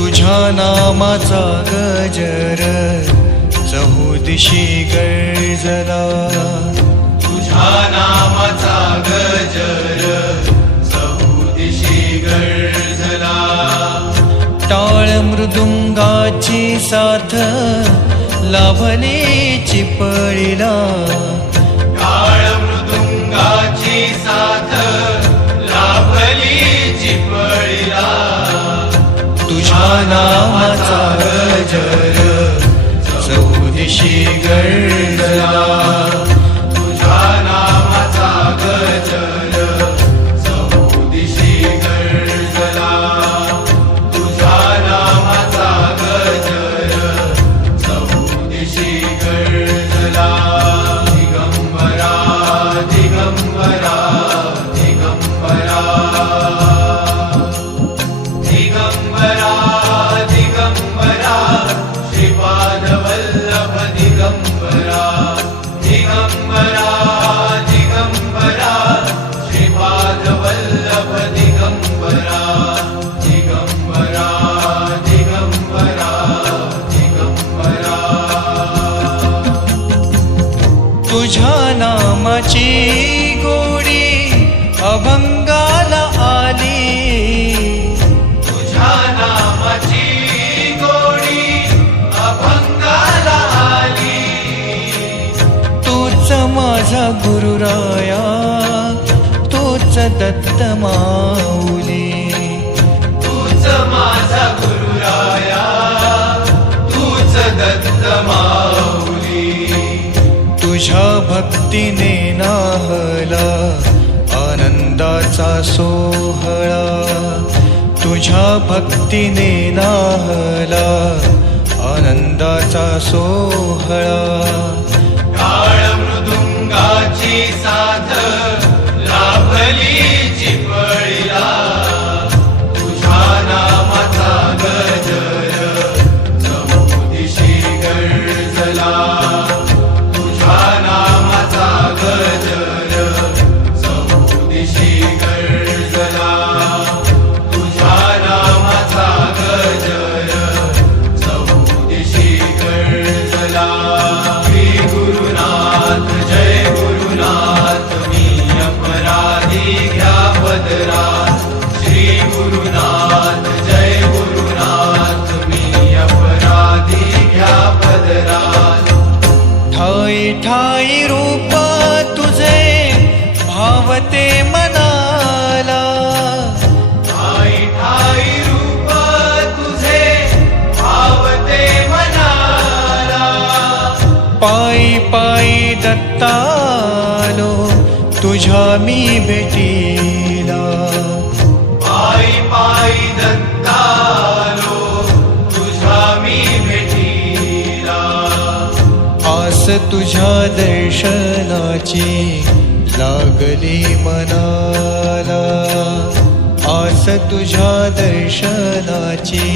तुझ्या नामाचा गजर चहुदिशी गर्जला तुझ्या नामाचा गजर चौदिशी गर्जला टाळ मृदुंगाची साथ लाभली चिपळीला. काळ मृदुंगाची साथ नामाचा गजर चहुदिशी गर्जला तुझ्या नामाचा गजर चौदिशी गर्जला तुझ्या नामाचा गजर चौदिशी गर्जला दिगंबरा दिगंबरा दिगंबरा. दिगंबरा. श्रिवादवल्लभ दिगम् परा जिगम् पराम् परा श्रीपाल्लभ दिगम् परा जिगम् परा दिगम् परा जिगम् नाम चे गौरी अगं माझा गुरुराया तूच दत्त माऊली. तूच माझा गुरुराया तूच दत्त माऊली. तुझ्या भक्तीने नाहला आनंदाचा सोहळा. तुझ्या भक्तीने नाहला आनंदाचा सोहळा. भावते मनाला. ठाई ठाई रूप तुझे भावते मनाला. पायी पायी दत्तालो तुझ्या मी भेटीला. पायी पायी दत्तालो तुझा मी भेटीला. आस तुझ्या दर्शनाची लागली मनाला. आस तुझ्या दर्शनाची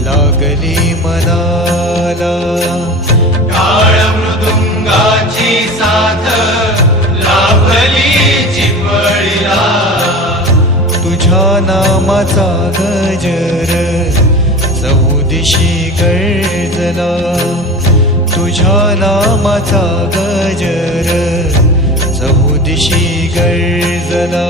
लागली मनाला. काळ मृदुंगाची साथ लाभली चिपळीला. तुझ्या नामाचा गजर चौदिशी गर्जला तुझ्या नामाचा ऋषिगैर्जला